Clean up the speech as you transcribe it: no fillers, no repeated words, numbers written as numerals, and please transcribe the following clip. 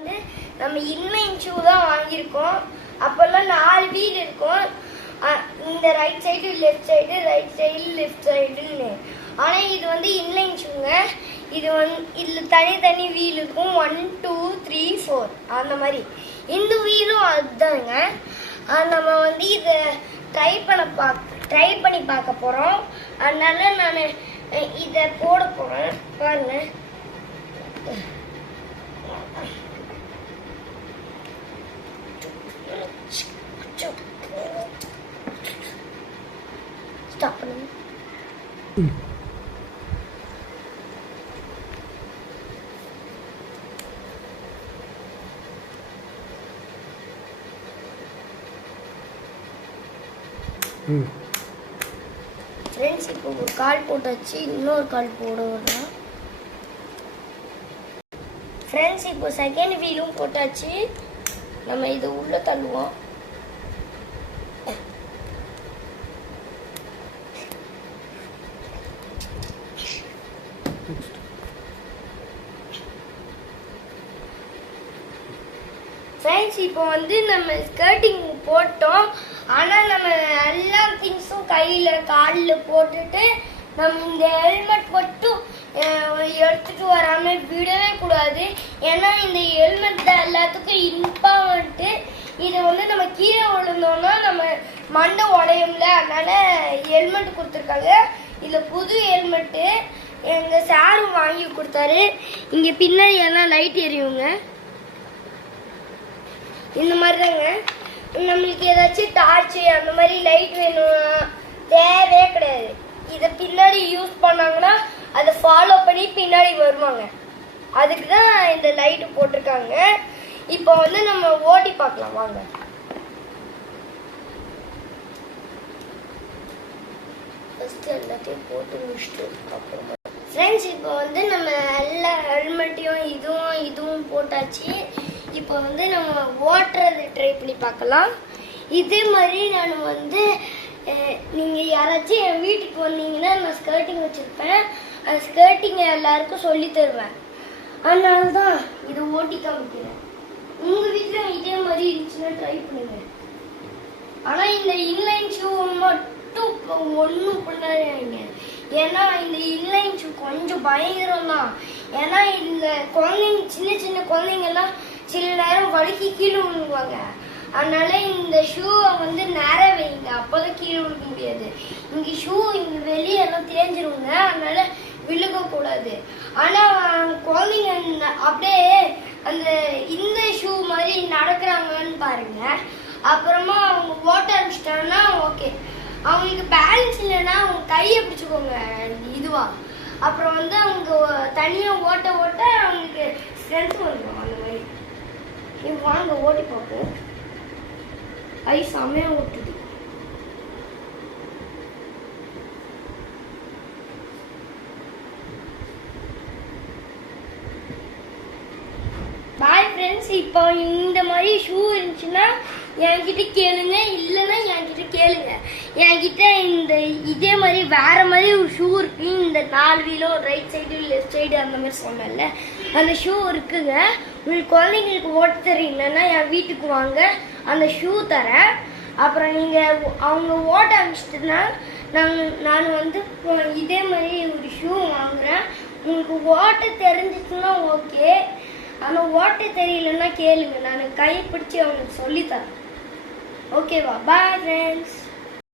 வந்து நம்ம inline shoe தான் வாங்கியிருக்கோம். அப்போல்லாம் 4 வீல் இருக்கும். இந்த right side left side, right side left சைடுன்னு. ஆனால் இது வந்து இன்லைன் ஷூங்க. இதில் தனி வீல் இருக்கும். 1 2 3 4 அந்த மாதிரி. இந்த வீலும் அதுதாங்க. நம்ம வந்து இதை ட்ரை பண்ணி பார்க்க போகிறோம். அதனால நான் இதை போட போகிறேன். பாருங்க, ஸ்டாப் பண்ணுங்க. ஃப்ரெண்ட்ஸ், இப்போ ஒரு கால் போட்டாச்சு, இன்னொரு கால் போடுவோம். ஃப்ரெண்ட்ஸ், இப்போ செகண்ட் வீலும் போட்டாச்சு. நம்ம இது உள்ள தள்ளுவோம். ஃப்ரெண்ட்ஸ், இப்போ வந்து நம்ம ஸ்கர்ட்டிங் போட்டோம். ஆனால் நம்ம எல்லா திங்ஸும் கையில் காலில் போட்டுட்டு நம்ம இந்த ஹெல்மெட் மட்டும் எடுத்துட்டு வராமல் விடவே கூடாது. ஏன்னா இந்த ஹெல்மெட் தான் எல்லாத்துக்கும் இம்பார்ட்டன்ட்டு. இதை வந்து நம்ம கீழே விழுந்தோம்னா நம்ம மண்டை உடையும்ல, அதனால ஹெல்மெட் கொடுத்துருக்காங்க. இதில் புது ஹெல்மெட்டு எங்கள் சாரும் வாங்கி கொடுத்தாரு. இங்கே பின்னாடி எல்லாம் லைட் எரியுங்க. இந்த மாதிரி தாங்க. நம்மளுக்கு ஏதாச்சும் டார்ச்சு அந்த மாதிரி லைட் வேணும்னா தேவையே கிடையாது. இதை பின்னாடி யூஸ் பண்ணாங்கன்னா அதை ஃபாலோ பண்ணி பின்னாடி வருவாங்க. அதுக்கு தான் இந்த லைட்டு போட்டிருக்காங்க. இப்போ வந்து நம்ம ஓட்டி பார்க்கலாம் வாங்க. ஃபர்ஸ்ட் எல்லாத்தையும் போட்டு முடிச்சுட்டு அப்புறமா ஃப்ரெண்ட்ஸ், இப்போ வந்து நம்ம எல்லா ஹெல்மெட்டையும் இதுவும் போட்டாச்சு. இப்போ வந்து நம்ம ஓட்டுறது ட்ரை பண்ணி பார்க்கலாம். இதே மாதிரி நான் வந்து நீங்கள் யாராச்சும் என் வீட்டுக்கு வந்தீங்கன்னா நான் ஸ்கர்ட்டிங் வச்சுருப்பேன். அந்த ஸ்கர்ட்டிங்கை எல்லாருக்கும் சொல்லி தருவேன். அதனால தான் இதை ஓட்டி காமிக்கிறேன். உங்கள் வீட்டில் இதே மாதிரி இருந்துச்சுன்னா ட்ரை பண்ணுங்க. ஆனால் இந்த இன்லைன் ஷூ மட்டும் ஒன்றும் பண்ணாதீங்க. ஏன்னா இந்த இன்லைன் ஷூ கொஞ்சம் பயங்கரம் தான். ஏன்னா இந்த குழந்தைங்க சின்ன குழந்தைங்கெல்லாம் சில நேரம் வழுக்கி கீழே விழுங்குவாங்க. அதனால இந்த ஷூவை வந்து நேரம் வைங்க, அப்போதான் கீழே விழுக்க முடியாது. இங்கே ஷூ இங்கே வெளியெல்லாம் தேஞ்சிருங்க, அதனால விழுகக்கூடாது. ஆனால் குழந்தைங்க அப்படியே இந்த ஷூ மாதிரி நடக்கிறாங்கன்னு பாருங்க. அப்புறமா அவங்க ஓட்ட ஆரம்பிச்சிட்டாங்கன்னா ஓகே. அவங்களுக்கு பேலன்ஸ் இல்லைன்னா அவங்க கையை பிடிச்சிக்கோங்க இதுவா. அப்புறம் வந்து அவங்க தனியாக ஓட்ட அவங்களுக்கு ஸ்ட்ரென்த் வந்துடும். அந்த மாதிரி நீங்கள் வாங்க ஓட்டி பார்ப்போம். ஐ செம்மையாக ஓட்டுது. பாய் ஃப்ரெண்ட்ஸ், இப்போ இந்த மாதிரி ஷூ இருந்துச்சுன்னா என்கிட்ட கேளுங்க, இல்லைன்னா என்கிட்ட கேளுங்க. என்கிட்ட இதே மாதிரி வேற மாதிரி ஒரு ஷூ இருக்கு. இந்த 4 வீலோ ரைட் சைடு லெஃப்ட் சைடு அந்த மாதிரி சொன்னல, அந்த ஷூ இருக்குங்க. உங்களுக்கு குழந்தைங்களுக்கு ஓட்ட தெரியலன்னா என் வீட்டுக்கு வாங்க, அந்த ஷூ தரேன். அப்புறம் நீங்கள் அவங்க ஓட்ட ஆரம்பிச்சிட்டுனா நான் வந்து இதே மாதிரி ஒரு ஷூ வாங்குறேன். உங்களுக்கு ஓட்ட தெரிஞ்சிச்சுன்னா ஓகே. ஆனால் ஓட்ட தெரியலன்னா கேளுங்க, நான் கை பிடிச்சி அவங்களுக்கு சொல்லித்தரேன். ஓகேவா? Bye friends.